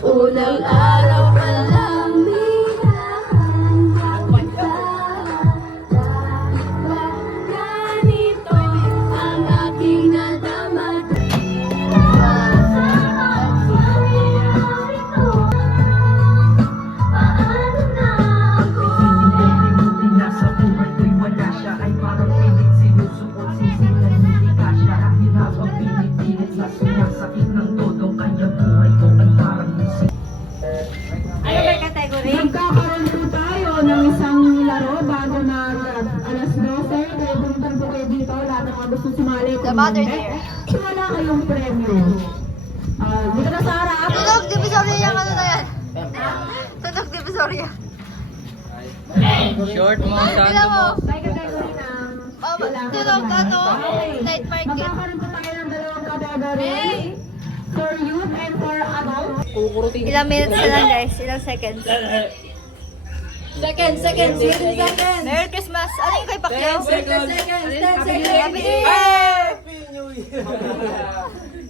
Unang araw pa lang hinahanap kita. Ganito ang aking nadama. Paano na ako? Nasa buhay ko'y wala siya. Ay parang pilit sinusukot, sisilan hindi ka siya. Habang pinipilit na sumasakit ng todo. Kaya buhay ko ay parang musik. Ano ba yung category? Magkakaroon po tayo ng isang laro bago mag alas 12. Kaya pumunta po kayo dito. Lahat ng mga gusto sumali. The mother dear. Wala kayong premyo. Dito na sa harap. Tunog Divisoria yung ano na yan? Tunog Divisoria. Short mo, Kailan mo? May category ng Tunog ano? Night market. magkakaroon po tayo ng dalawang category. For youth and for adults. Ilang minutes na lang guys? Ilang seconds? Seconds. Merry Christmas! Ano yung kay Pacquiao? 10 seconds. Happy New Year!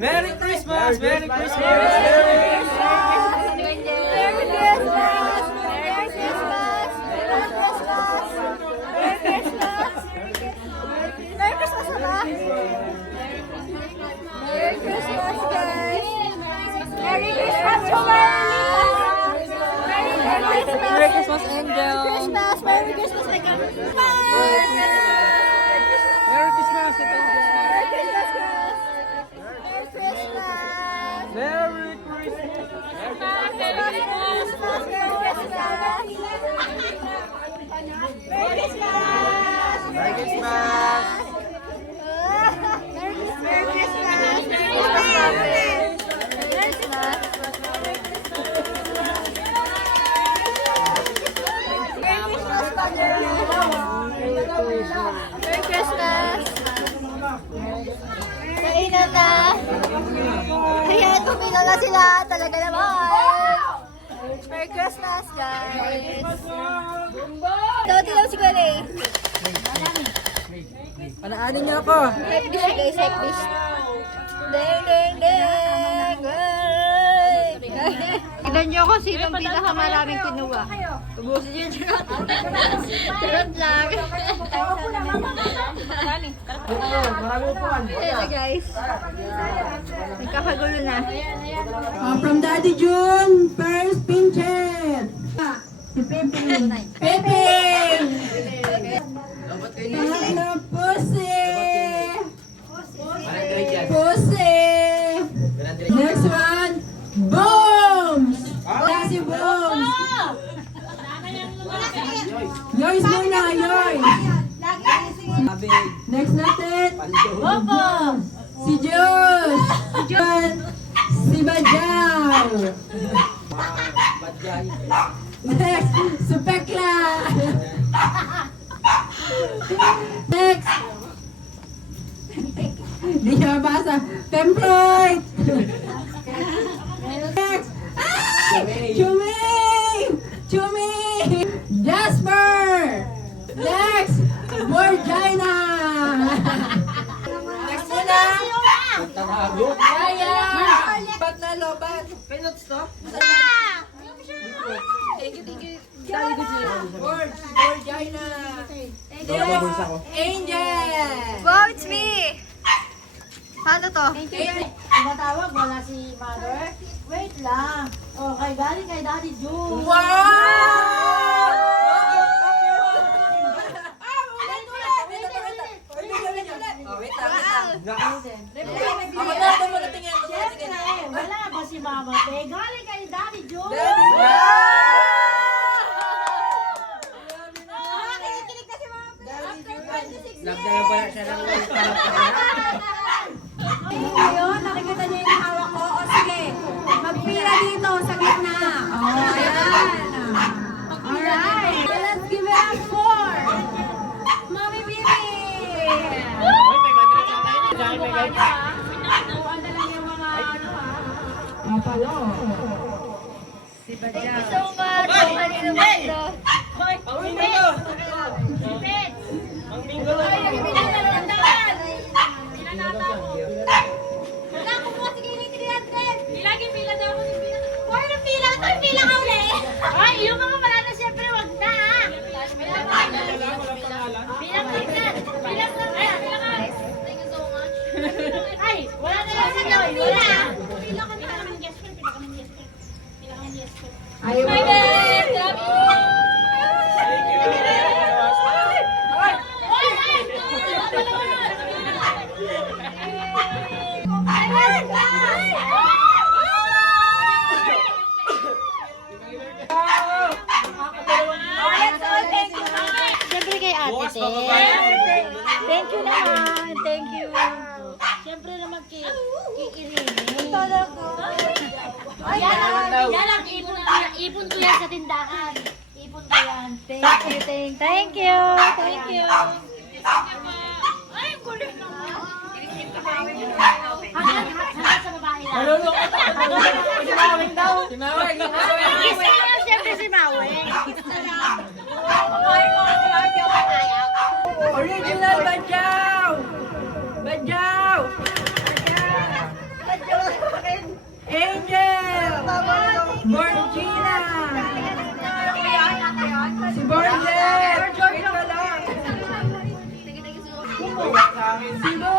Merry Christmas! Merry Christmas! Merry Christmas! Merry Christmas! Merry Christmas! Merry Christmas! Merry Christmas na ba? Merry Christmas guys! Merry Christmas to Merry Christmas, Angel! Merry Christmas, my God! Merry Christmas, Angel! Merry Christmas, guys! Merry Christmas! Merry Christmas! Merry Christmas! Merry Christmas! Merry Christmas! Kainan na! Ayan, pumila na sila! Talaga naman! Merry Christmas, guys! Dilaw si Kuya. Panaanin niyo ako! Hype dish siya, guys. Hype dish. Ding, ding, ding! Tignan niyo kung sinong pinakamaraming kinuha. Tubusin niyo yung charot lang. Ayan guys. Nagkakagulo na. From Daddy June, first pinchet. Si Pepe. Pepe! Ano, Pussy! Pussy! Next one, Booms! Si Booms! Yours muna, yours! Next natin, si Josh! Si Bajaw! Next, si Pekla! Next! Di siya mabasa. Pemploid! Next! Ay! Chuming! Chuming! Jasper! Next! Borgina! Next muna! Yaya! Ba't na lobat? Peanuts to? Thank you. Borgina! Angel! Wow, it's me! Ano to? Tumatawag, wala si Mother. Wait lang. Okay, galing kay Daddy June. Wow! Siyempre, wala ba si Mama Te? Galing kay Daddy June. Love na lang pala siya ng Ngayon, nakikita niyo yung hawak ko. O sige, magpila dito sa gitna. Ayan. Alright. Let's give it up for Mommy Bibi. Palo. Thank you so much. Ang kanina mo ito. Wala, kumuha sige ni 300. Ilagay pila daw ko ni Siyempre kay Ate Te. Thank you naman. Thank you. Siyempre naman kay Irene. Yan ang ipon ko yan sa tindahan. Ipon ko yan. Thank you. Thank you. Thank you. Ay, kulit naman. Hanggang sa babae lang. Malulungkot ako. Si Maweng daw. Si Maweng. Kiss ka naman siyempre si Maweng. Original Badyaw! Badyaw! Angel! Borgina! Si Borget! Wait ka lang! Si Bo!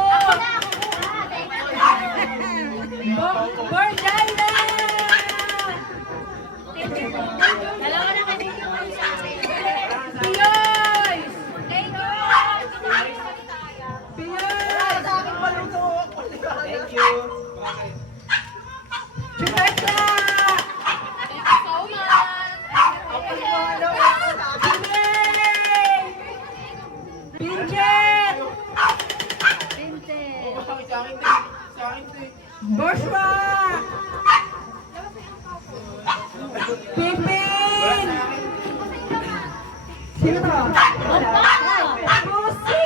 Borgina! Dalawa na kami yung sa akin. Piyoy! Piyoy! Thank you! Chubeta! Pinjet! Boshua! Pipin! Sino to? Pusi!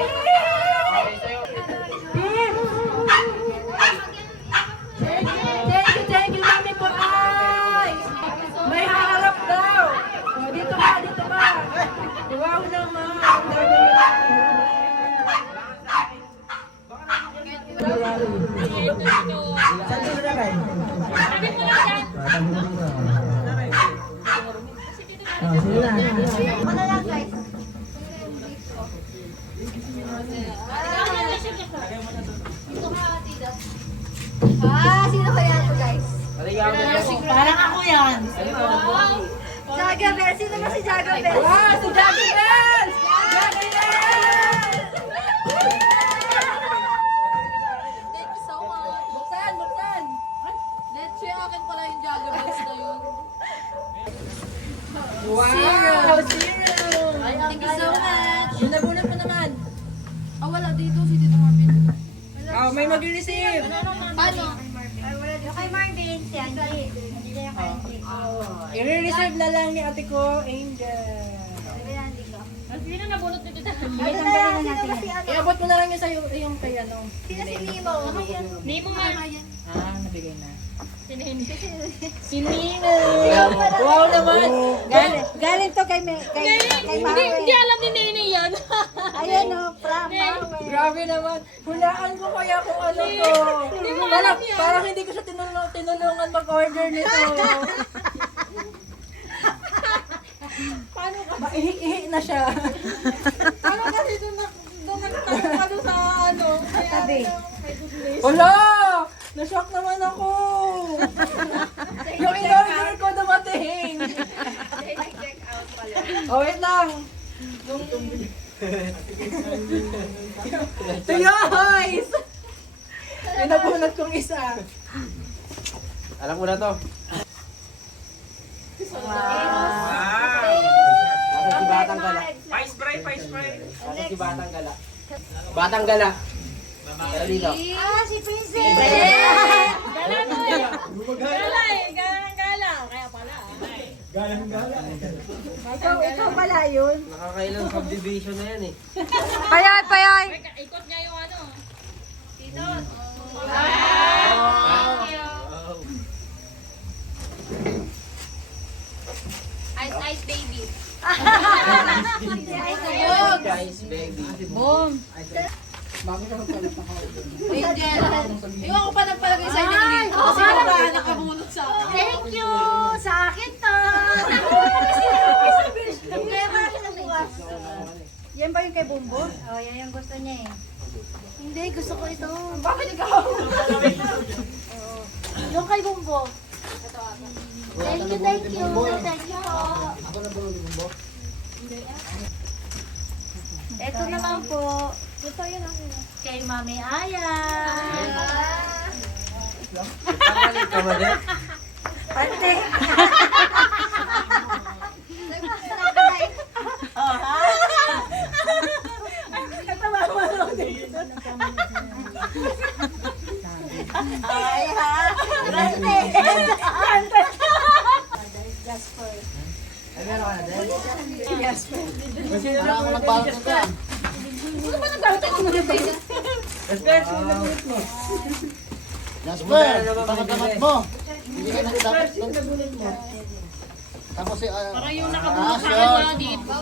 Pip! Thank you, mami ko ay! May haharap daw! O, dito ba? Wow naman! Ang dami nila. Saan dito na kayo? Sige na. Sino kaya ito, guys? Parang ako yan. Jaga Bell. Sino ba si Jaga Bell? Wow, si Jackie Bell! Jackie Bell! Thank you so much. Buksan. Let's share akin pala yung Jaga Bells na yun. Wow! Zero! Thank you so much. Yung nabunot mo naman. Wala dito si Tito Marvin. Oh, may mag-receive. Paano? Yung kay Marvin, si Angie. I-receive na lang ni ate ko, Angel. Sino nabunot nito sa Iabot mo na lang yung sa'yo, yung kay ano. Sino si Nemo? Nemo nga. Nabigay na. Sinihindi. Si Nina! Wow naman! Galing to kay Mami. Hindi alam ni Nene yan. Ayan o, from Mami. Grabe naman. Hulaan ko kaya kung ano to. Parang hindi ko siya tinulungan mag-order nito. Paano ka ba? Ihi na siya. Paano kasi doon nagtanong sa ano? Tabi. Wala! Na-shock naman ako! Yung in-order ko dumating! Oh, wait lang! Ito guys! May nabunot kong isa. Alam ko na to. Nasa si Batang Gala. Pa-spray. Nasa si Batang Gala. Batang Gala. Tara dito. Si Princess. Gala mo eh. Gala eh. Gala. Kaya pala. Ikaw pala yun. Nakakailang subdivision na yan eh. Payay. Ikot niya yung ano. Ice baby. Guys, baby. Angel. Iwan ko pa nagpalagay sa inyo dito. Kasi baka nakabunot sa akin. Thank you. Sa akin to. Kaya bakit nabukas? Yan ba yung kay Bumbo? Oh, yan yung gusto niya eh. Hindi, gusto ko ito. Bakit ikaw? Yung kay Bumbo. Thank you, thank you. Thank you po. Ito naman po. Ito yun ako. Kay Mami Aya. Pagalit ka ba din? Pante. Oh, ha? Ay, ha? Pante. Jasper. Ay, meron ka na din? Jasper. Para ako nagbalot ka. Ano ba nagbalot ako ng face? Jasper, pagkatamat mo. Hindi ka dapat nagulit mo. Tapos si... Parang yung nakabunot sa akin na dito.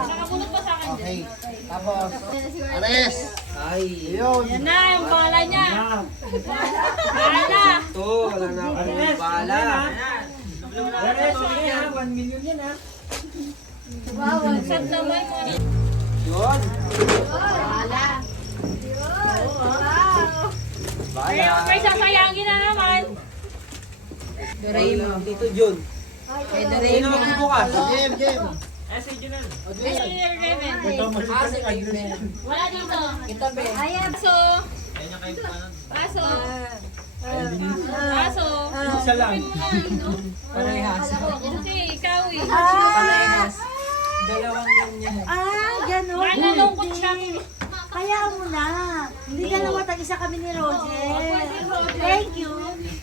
Nakabunot ba sa akin? Okay. Tapos... Ares! Ay! Yun! Yan na, yung bala niya. Bala. Ito, wala na akong bala. Sad naman mo. Yun! Wala. Ay, okay, sasayangin na naman. Doraemon. Dito, Jun. Sino magbubukas? Jim! Wala dito. Ayan. Aso. Aso. Aso. Isa lang. Parehas. Kasi ikaw eh. Dalawang ganyan. Gano'n. Nalungkot siya. Kaya mo na. Hindi ka naman tag-isa kami ni Roger. Thank you.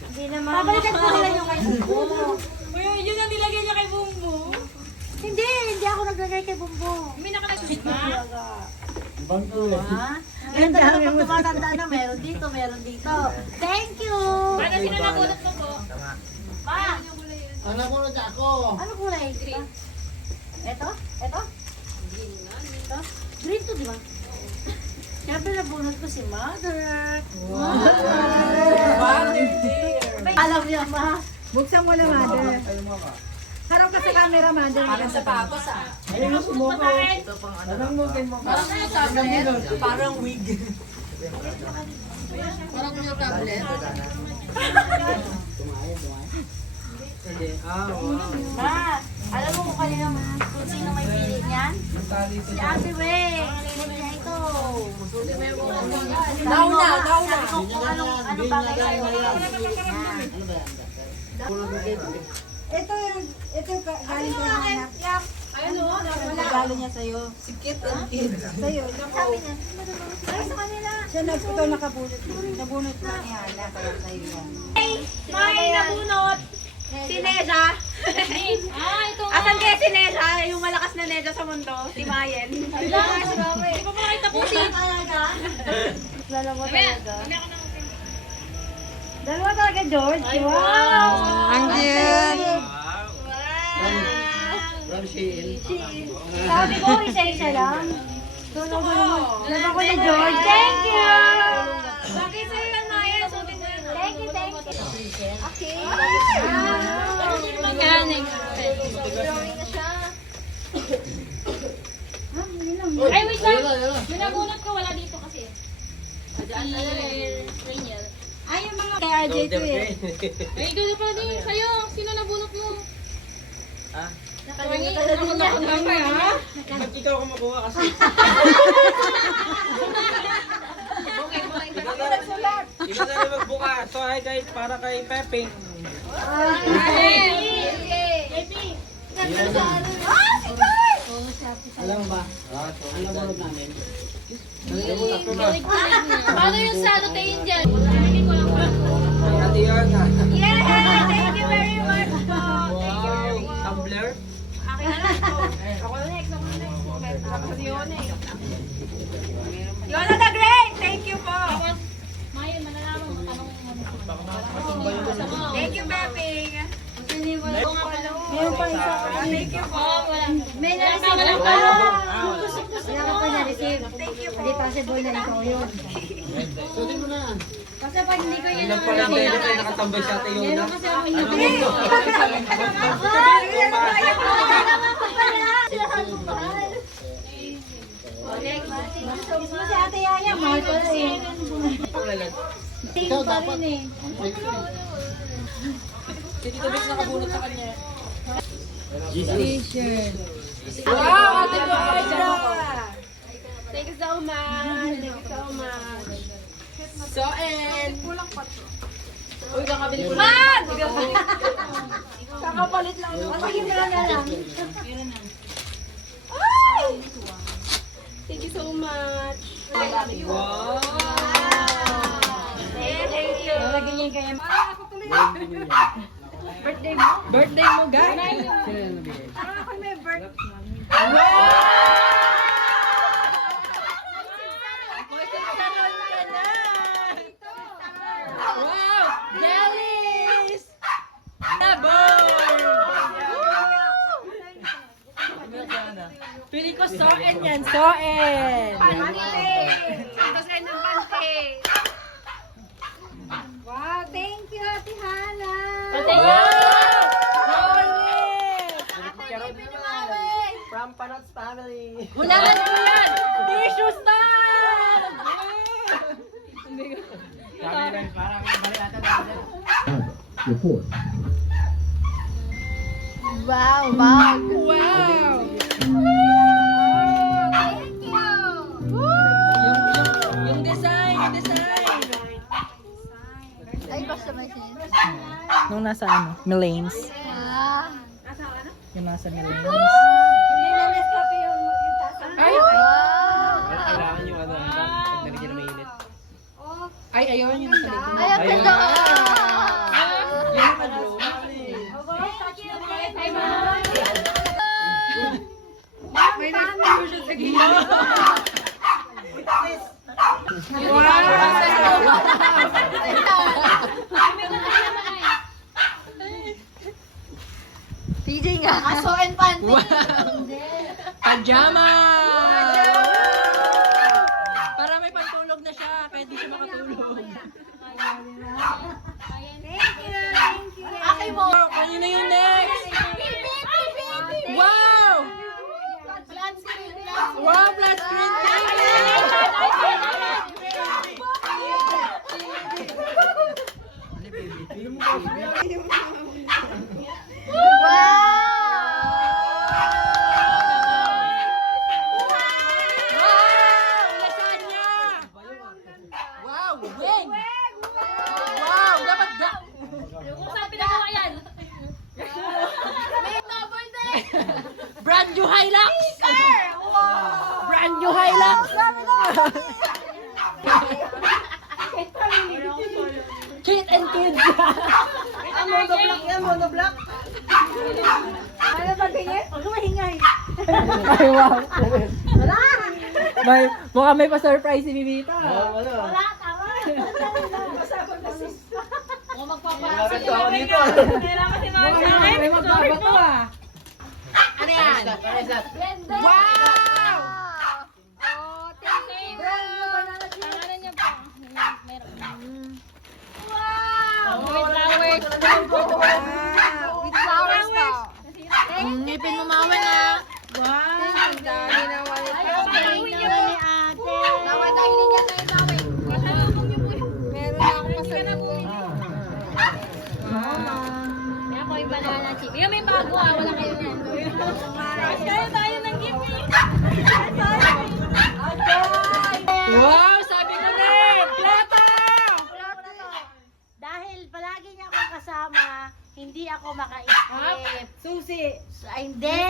Hindi naman. Babalikan ko nila yung kay Bumbo. Uy, yun ang nilagay niya kay Bumbo. Hindi ako naglagay kay Bumbo. May nakalagay ba? Ha? Ngayon talaga pag tumatanda na, meron dito. Thank you. Paano sino nabunot mo po? Pa, Ano mo na ako? ano kulay? Green. Ito? Ito? Ito? Green to, di ba? Siyempre nabunot ko si Mother. Alam niya, ma. Buksan mo na, Mother. Harap ka sa camera, Mother. Parang sapatos, ah. Ayun ang sumuko. Bakit? Anong movin mo ka? Parang wig. Hindi. Wow. Ma, alam mo kung kanina kung sino may pili niyan? Si Ate Weng. Niya ito. Nauna. Sabi ko kung ano bagay sa'yo. Pili niya. Ito yung galing ko na anak. Galing niya sa'yo. Sikit ang kid. Sa'yo. Sabi niya, ay sa kanila. Siya ito nakabunot. Nabunot na ni Hana. Kaya sa'yo yan. May nabunot. Si Neza. Ito nga. Asan kaya si Neza? Yung malakas na Neza sa mundo? Si Mayen. Di ba makita ko si... Dalawa Mamaya, talaga. mamaya ko na mag- Dalawa talaga, George. Ay, Wow. wow. Ang cute. Ramshiel. Sabi ko, isa-isa lang. Dalawa ko ni George. Thank you. Bakit sa'yo yan, Maya? Suotin mo yan. Thank you, thank you. Okay. Mechanic. Ay, wait lang. Yung nabunot ko, wala dito kasi. Raniel. Ay, yung mga kay RJ ko eh. Ay, ikaw na pala din. Sa'yo. Sino nabunot mo? Ha? Nakalimutan na din niya. Ba't ikaw kumukuha kasi? Ikaw na rin magbuka. So, ay guys, para kay Pepeng. Alam mo ba? Alam mo namin. Paano yung sa ano tingin dyan? Tingin ko lang pala. Ate Yana. Thank you very much po. Wow. Tumblr? Akin na lang po. Ako na next. Ako si Yona eh. Yona the Great! Thank you po! Tapos, Mayon, malalaman mo tanong mo. Thank you, Peping! Meron pa isa. Thank you po! May na-receive Wala ka pa. pa. Wala ka pa na-receive. Hindi possible na ikaw yun. Sutin mo na. Kasi pag hindi ko yun Ilan pa lang tayo na nakatambay sa Ate Yona? meron kasi ako Ano hindi. mo to? Sila ka mahal. Kiss mo si Ate Yaya. Mahal ko na eh. Ikaw dapat. Wow, Ate Aida! Thank you so much. Thank you so much. So, and... Uy, kakabili ko Man! Kakapalit lang yung... Sige na lang. Thank you so much. I love you. Wow! Thank you. Lagyan niya kayo. Birthday mo, guys! Wow! Jellies! Pili ko soen yan, soen! Wow, thank you, Ate Hana. From Panots family. Unahan ko yan! Tissue stand! Wow, bag. Wow! Thank you. Yung design, yung design! Ay, customize. Nung nasa ano, Milanes. Ah. Yung nasa Milanes. Hindi na miss copy yung Ay! Kailangan yung ano, pag nalagyan na mainit. Ay, ayun yung nasa likod. Ay, ang ganda. May na-exclusion sa gilid. PJ nga. Aso and panty. Pajama! Para may pantulog na siya, kaya di siya makatulog. Akay mo. Wow, kanina yung next! Wow! Wow, flat screen Wow! Lasagna! Wow, wing! Wow, dapat da... Kung saan pinagawa yan? Brand new Hilux! Brand new Hilux! Kate and kids! Ano ba tingin? Huwag ka mahingay. Ay, wow! Mukhang may pa-surprise si Bibita. Wala, tama. Kung magpapasa. Malapit ko ako dito. Kailangan si Mama sa akin. May magbabato ah! Ano yan? Wow! Oh, thank you. Pangalan niya pa. Meron. Wow! With flowers. With flowers pa. Ngipin mo mama na. Wow! Dami na wali. Thank you ni ate. Naway tayo din yan tayo naway. Meron na akong pasalubong. Kaya ako yung banana chip. Yung may bago ah. Wala kayo yan. Kaya tayo ng gift eh. Wow! Sabi ko rin! Plata! Dahil palagi niya akong kasama, hindi ako maka-escape. Susi! Ay, hindi.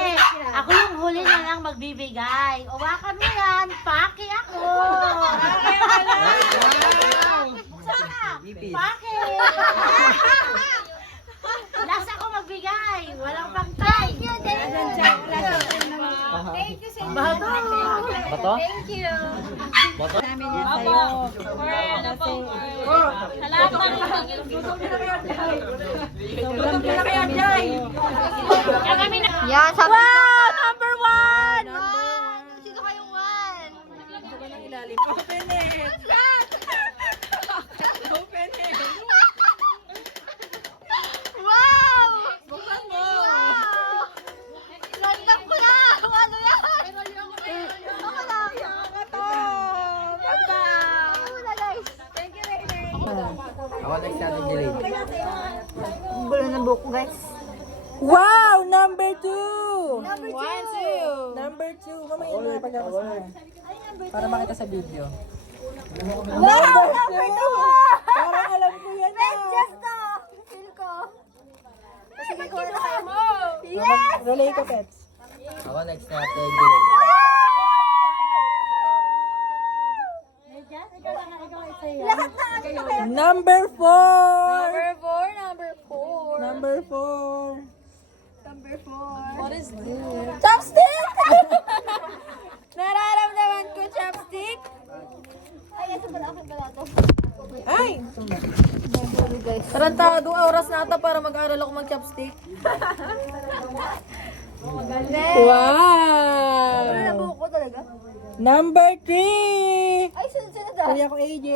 Ako yung huli na lang magbibigay. Uwakan mo yan. Paki ako. Buksan mo na. Paki. Last ako magbigay. Walang pangtay. Thank you sa inyo. Bato? Thank you. Bato? Namin yan sa'yo. For ano po. Sa lahat ng gift. Kaya kaya Jai! Kaya kami na. Yan, sabi Wow! Number one! Sino kayong one? Open it! Open it! Wow! Buksan mo! Landang ko na! Ano yan? Ako lang. Ito! next natin delay. Gulo ng buhok ko, guys. Wow! Number 2! Number 2. Number 2. Mamaya na pagkakos mo. Para makita sa video. Wow! Number 2! Parang alam ko yan na. Just to! Feel ko. Sige ko na kayo mo. Relay ko, Pets. Ako next natin delay. Number 4! Number 4. Number 4. What is this? Chopstick! Nararamdaman ko, chopstick. Ay, ito pala ako pala to. Ay! Tarantadong oras na ata para mag-aral ako mag-chopstick. Wow! Buhok ko talaga. Number 3! Ay, sunod-sunod ah. Kaya ko AJ.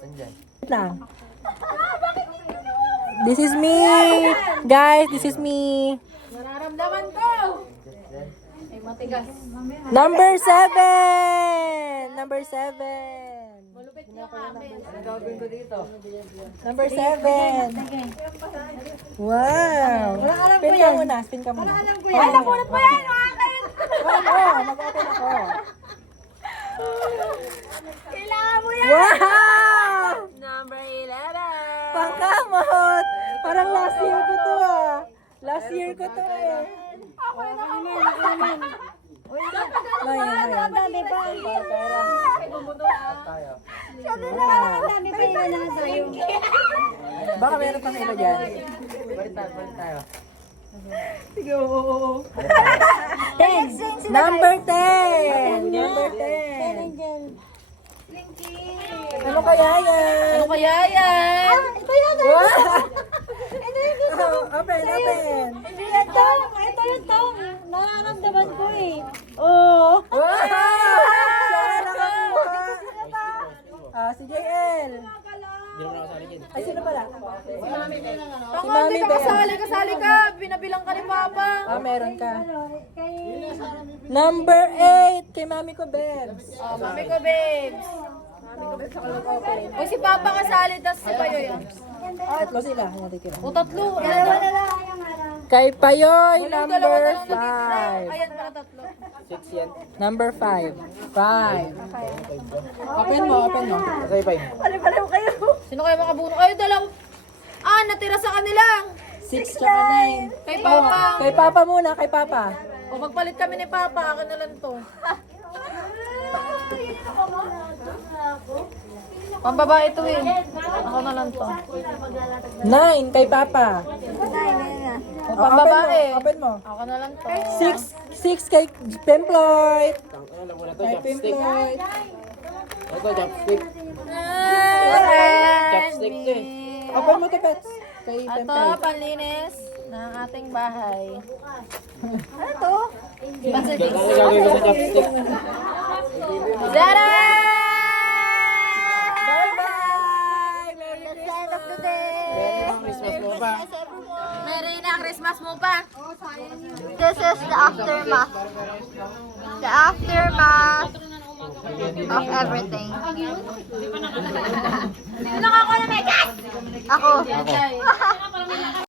Nandyan. Wait lang. This is me! Guys, this is me. Nararamdaman ko. Ay, matigas. Number 7! Number 7. Malupit yung akin. Ang gagawin ko dito? Number 7. Wow! Spin ka muna, spin ka muna. Ay, nakunat pa yan! Akin! Mag-open ako. Kailangan mo yan! Wow! Number 11. Pangkamot! Parang last year ko to ah. Last year ko to eh. Ngayon. Ang dami pa. Tayo. Sabi na, ang dami pa yun na sa'yo. Baka meron pang iba dyan. Balik tayo. Sige, oo. Exchange sila. Number 10! Number 10! Ano kaya yan? Ano kaya yan? Ito yan! Ito yung gusto ko. Open, open! Hindi yan to. Ito yung to. Nararamdaman ko eh. Oo. Wow! Siya nakakuha! Ah, si JL. Hindi naman ako sa akin. Ay, sino pala? Tanga, hindi ka kasali. Kasali ka. Binabilang ka ni Papa. Ah, meron ka. Number 8, kay Mami ko, Bebs. Oh, mami ko, babes. O si Papa kasali, tas si Payoy. Tatlo sila, natitira. O tatlo. Dalawa na lang. Kay Payoy, Walang number dalawa na lang natitira. 5. Ayan pala tatlo. 6 yan. Number 5. 5. Open mo, open mo. Kasi 5. Pali-pali mo kayo. Sino kayo makabuno? Ay, dalaw. Ah, natira sa kanila. 6 tsaka 9. Kay Papa. Kay Papa muna, kay Papa. O magpalit kami ni Papa. Akin na lang to. Pambabae ito eh. Ako na lang to. 9 kay Papa. O pambabae. Open mo. Ako na lang to. 6 kay Pemploid. Alam mo na to, Kay chopstick. Pemploid. Ito, chopstick. Chopstick to eh. Open mo to, Pets. Kay Ito, Pemploid. panlinis ng ating bahay. Ano to? Basta Ganito ang gagawin ko sa chopstick. Zara! Bye-bye! Merry That's the end of the day. Merry Christmas mo pa. Merry na Christmas mo pa. This is the aftermath. The aftermath of everything. Sino nakakuha ng megas? Ako.